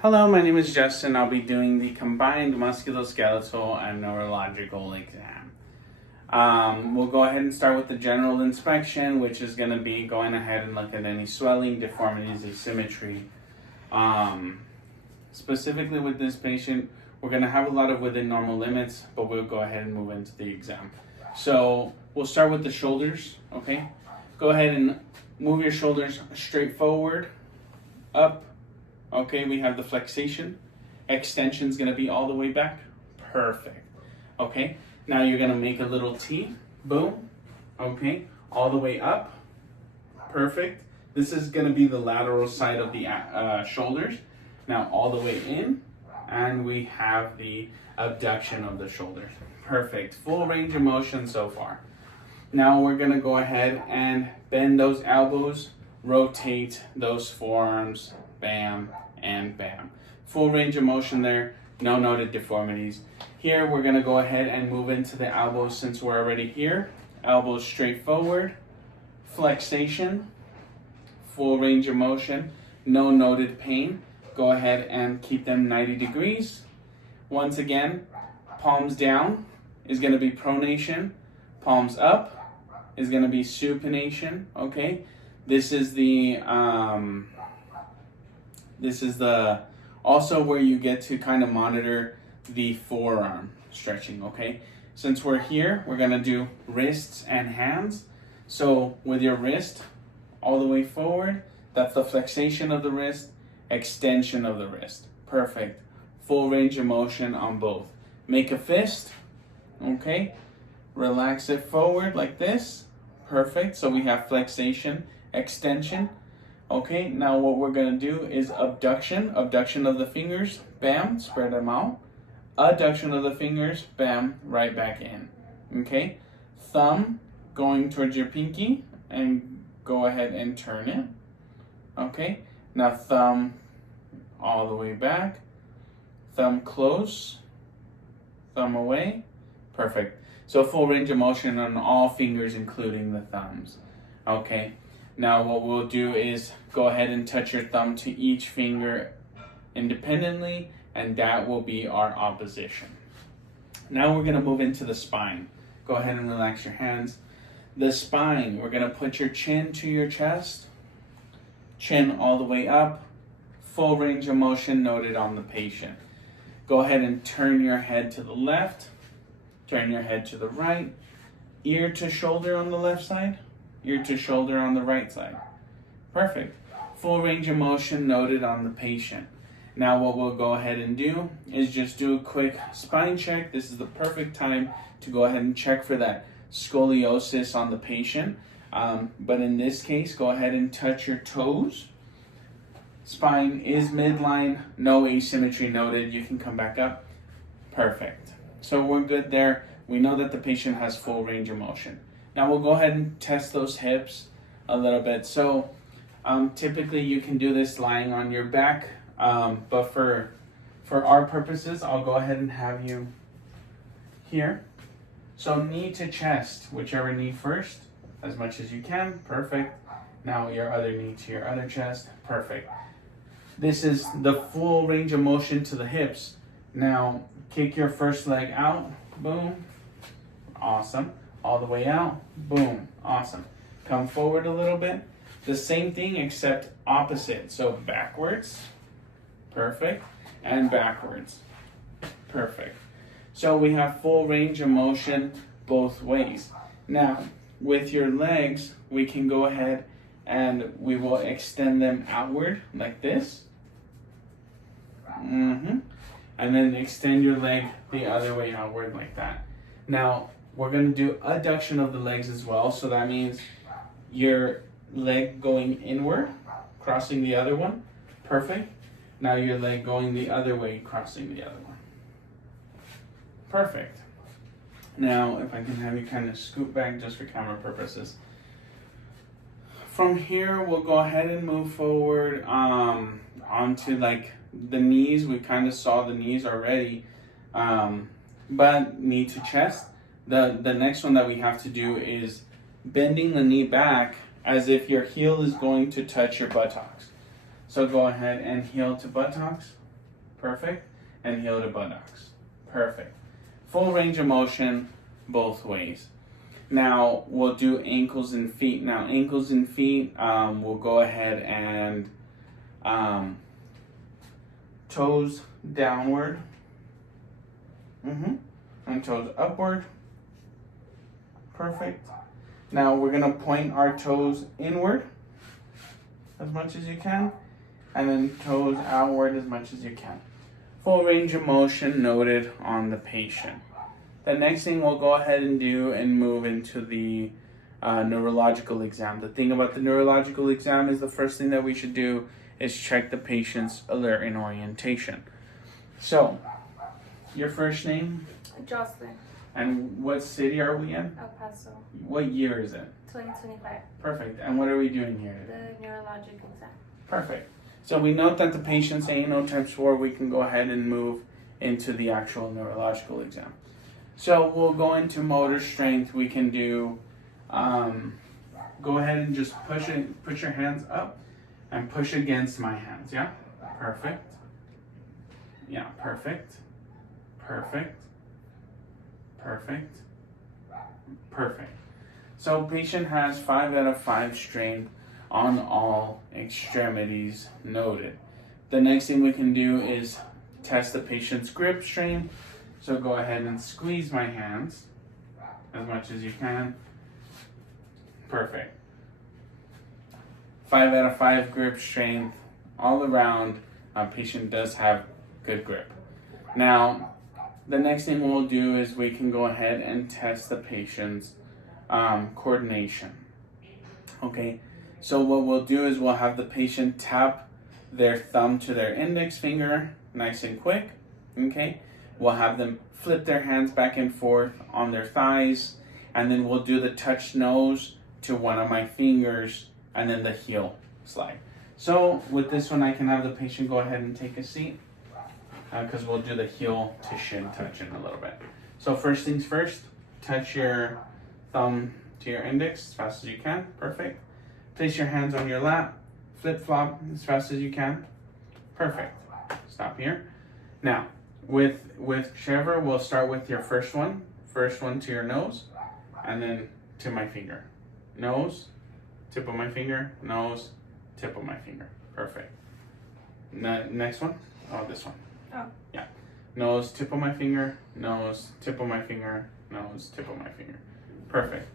Hello, my name is Justin. I'll be doing the combined musculoskeletal and neurological exam. We'll go ahead and start with the general inspection, which is going to be going ahead and look at any swelling, deformities, asymmetry. Specifically with this patient, we're going to have a lot of within normal limits, but we'll go ahead and move into the exam. So we'll start with the shoulders, okay? Go ahead and move your shoulders straight forward, up. Okay, we have the flexation. Extension is going to be all the way back. Perfect. Okay, now you're going to make a little T. Boom. Okay, all the way up. Perfect. This is going to be the lateral side of the shoulders. Now all the way in, and we have the abduction of the shoulders. Perfect. Full range of motion so far. Now we're going to go ahead and bend those elbows, rotate those forearms. Bam and bam. Full range of motion there, no noted deformities. Here we're going to go ahead and move into the elbows since we're already here. Elbows straight forward, flexation, full range of motion, no noted pain. Go ahead and keep them 90 degrees. Once again, palms down is going to be pronation, palms up is going to be supination, okay? This is the also where you get to kind of monitor the forearm stretching, okay? Since we're here, we're gonna do wrists and hands. So with your wrist all the way forward, that's the flexation of the wrist, extension of the wrist. Perfect. Full range of motion on both. Make a fist, okay? Relax it forward like this. Perfect. So we have flexation, extension. Okay, now what we're going to do is abduction of the fingers, bam, spread them out. Adduction of the fingers, bam, right back in. Okay, thumb going towards your pinky and go ahead and turn it. Okay, now thumb all the way back, thumb close, thumb away. Perfect. So full range of motion on all fingers, including the thumbs. Okay. Now what we'll do is go ahead and touch your thumb to each finger independently, and that will be our opposition. Now we're going to move into the spine. Go ahead and relax your hands. The spine, we're going to put your chin to your chest, chin all the way up, full range of motion noted on the patient. Go ahead and turn your head to the left, turn your head to the right, ear to shoulder on the left side, ear to shoulder on the right side. Perfect. Full range of motion noted on the patient. Now what we'll go ahead and do is just do a quick spine check. This is the perfect time to go ahead and check for that scoliosis on the patient. But in this case, go ahead and touch your toes. Spine is midline, no asymmetry noted. You can come back up. Perfect. So we're good there. We know that the patient has full range of motion. Now we'll go ahead and test those hips a little bit. So typically you can do this lying on your back, but for our purposes, I'll go ahead and have you here. So knee to chest, whichever knee first, as much as you can. Perfect. Now your other knee to your other chest. Perfect. This is the full range of motion to the hips. Now kick your first leg out. Boom. Awesome. All the way out, boom, awesome. Come forward a little bit. The same thing except opposite. So backwards, perfect, and backwards, perfect. So we have full range of motion both ways. Now, with your legs, we can go ahead and we will extend them outward like this. And then extend your leg the other way outward like that. Now, we're going to do adduction of the legs as well. So that means your leg going inward, crossing the other one. Perfect. Now your leg going the other way, crossing the other one. Perfect. Now, if I can have you kind of scoot back just for camera purposes. From here, we'll go ahead and move forward onto like the knees. We kind of saw the knees already. But knee to chest. The next one that we have to do is bending the knee back as if your heel is going to touch your buttocks. So go ahead and heel to buttocks. Perfect. And heel to buttocks. Perfect. Full range of motion both ways. Now we'll do ankles and feet. Now ankles and feet, we'll go ahead and toes downward. And toes upward. Perfect. Now we're gonna point our toes inward as much as you can, and then toes outward as much as you can. Full range of motion noted on the patient. The next thing we'll go ahead and do and move into the neurological exam. The thing about the neurological exam is the first thing that we should do is check the patient's alert and orientation. So, your first name? Jocelyn. And what city are we in? El Paso. What year is it? 2025. Perfect. And what are we doing here today? The neurologic exam. Perfect. So we note that the patient's ANO times 4, we can go ahead and move into the actual neurological exam. So we'll go into motor strength. We can do, go ahead and just push it, put your hands up and push against my hands, yeah? Perfect. Yeah, perfect. Perfect. Perfect. Perfect. So patient has 5 out of 5 strength on all extremities noted. The next thing we can do is test the patient's grip strength. So go ahead and squeeze my hands as much as you can. Perfect. 5 out of 5 grip strength all around. Patient does have good grip. Now, the next thing we'll do is we can go ahead and test the patient's coordination. Okay, so what we'll do is we'll have the patient tap their thumb to their index finger nice and quick. Okay, we'll have them flip their hands back and forth on their thighs, and then we'll do the touch nose to one of my fingers and then the heel slide. So with this one, I can have the patient go ahead and take a seat because we'll do the heel to shin touch in a little bit. So first things first, touch your thumb to your index as fast as you can. Perfect. Place your hands on your lap, flip flop as fast as you can. Perfect. Stop here. Now, with whichever, we'll start with your first one to your nose, and then to my finger. Nose, tip of my finger, nose, tip of my finger. Perfect. Next one. Oh, this one. Oh. Yeah. Nose, tip of my finger, nose, tip of my finger, nose, tip of my finger. Perfect.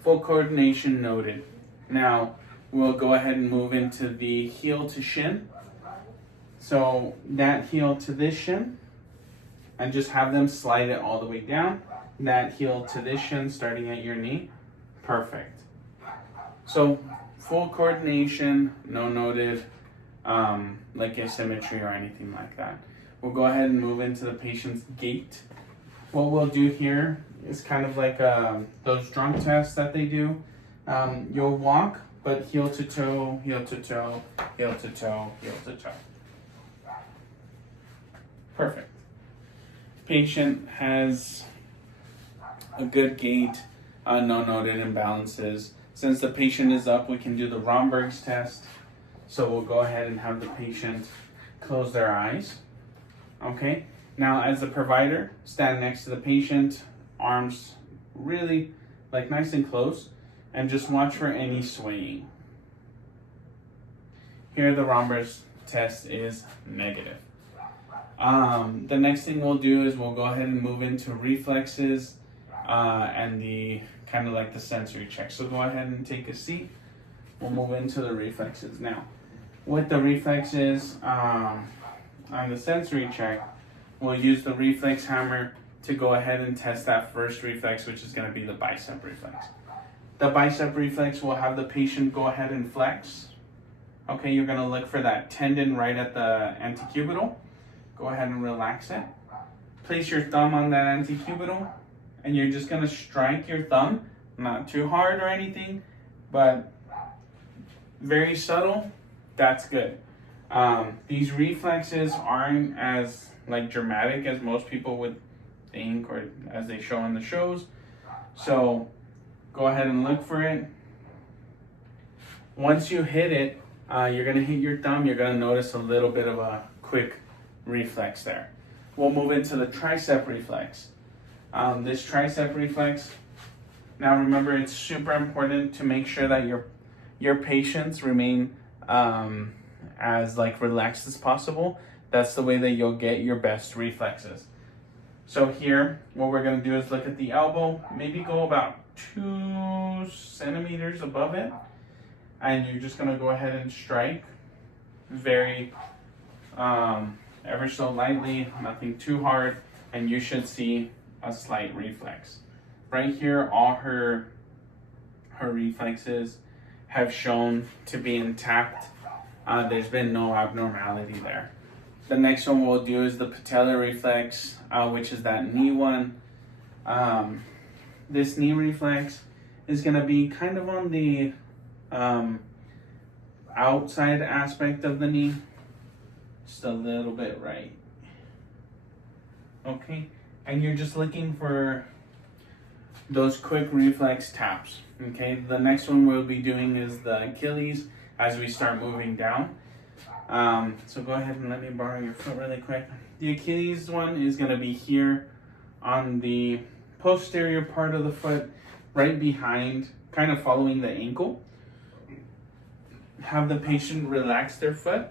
Full coordination noted. Now, we'll go ahead and move into the heel to shin. So that heel to this shin, and just have them slide it all the way down. That heel to this shin, starting at your knee. Perfect. So full coordination, no noted like asymmetry or anything like that. We'll go ahead and move into the patient's gait. What we'll do here is kind of like those drunk tests that they do. You'll walk, but heel to toe, heel to toe, heel to toe, heel to toe. Perfect. Patient has a good gait, no noted imbalances. Since the patient is up, we can do the Romberg's test. So we'll go ahead and have the patient close their eyes. Okay, now as the provider, stand next to the patient, arms really like nice and close, and just watch for any swaying. Here the Romberg's test is negative. The next thing we'll do is we'll go ahead and move into reflexes and the kind of like the sensory check. So go ahead and take a seat. We'll move into the reflexes now. With the reflexes on the sensory check, we'll use the reflex hammer to go ahead and test that first reflex, which is going to be the bicep reflex. The bicep reflex will have the patient go ahead and flex. Okay, you're going to look for that tendon right at the antecubital. Go ahead and relax it. Place your thumb on that antecubital, and you're just going to strike your thumb, not too hard or anything, but very subtle. That's good. These reflexes aren't as like dramatic as most people would think or as they show in the shows. So go ahead and look for it. Once you hit it, you're going to hit your thumb. You're going to notice a little bit of a quick reflex there. We'll move into the tricep reflex. This tricep reflex, now remember, it's super important to make sure that your patients remain as like relaxed as possible. That's the way that you'll get your best reflexes. So here, what we're gonna do is look at the elbow, maybe go about 2 centimeters above it, and you're just gonna go ahead and strike very ever so lightly, nothing too hard, and you should see a slight reflex. Right here, all her reflexes have shown to be intact. There's been no abnormality there. The next one we'll do is the patellar reflex, which is that knee one. This knee reflex is going to be kind of on the outside aspect of the knee, just a little bit right. Okay, and you're just looking for those quick reflex taps. Okay, the next one we'll be doing is the Achilles as we start moving down. So go ahead and let me borrow your foot really quick. The Achilles one is going to be here on the posterior part of the foot, right behind, kind of following the ankle. Have the patient relax their foot,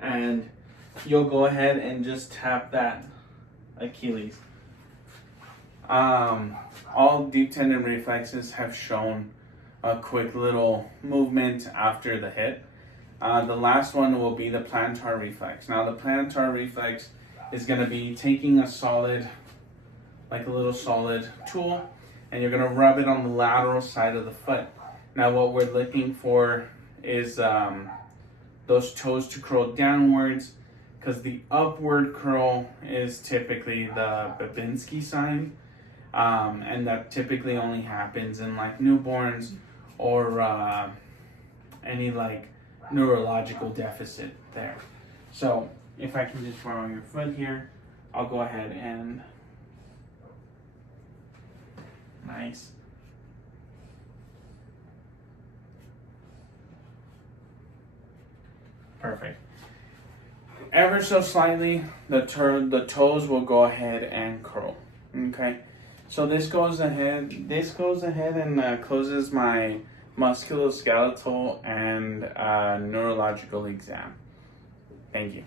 and you'll go ahead and just tap that Achilles. All deep tendon reflexes have shown a quick little movement after the hit. The last one will be the plantar reflex. Now the plantar reflex is going to be taking a solid, like a little solid tool, and you're going to rub it on the lateral side of the foot. Now what we're looking for is those toes to curl downwards, because the upward curl is typically the Babinski sign, and that typically only happens in like newborns or any like neurological deficit there. So if I can just borrow your foot here, I'll go ahead and nice. Perfect. Ever so slightly, the toes will go ahead and curl. Okay, so this goes ahead and closes my musculoskeletal and neurological exam. Thank you.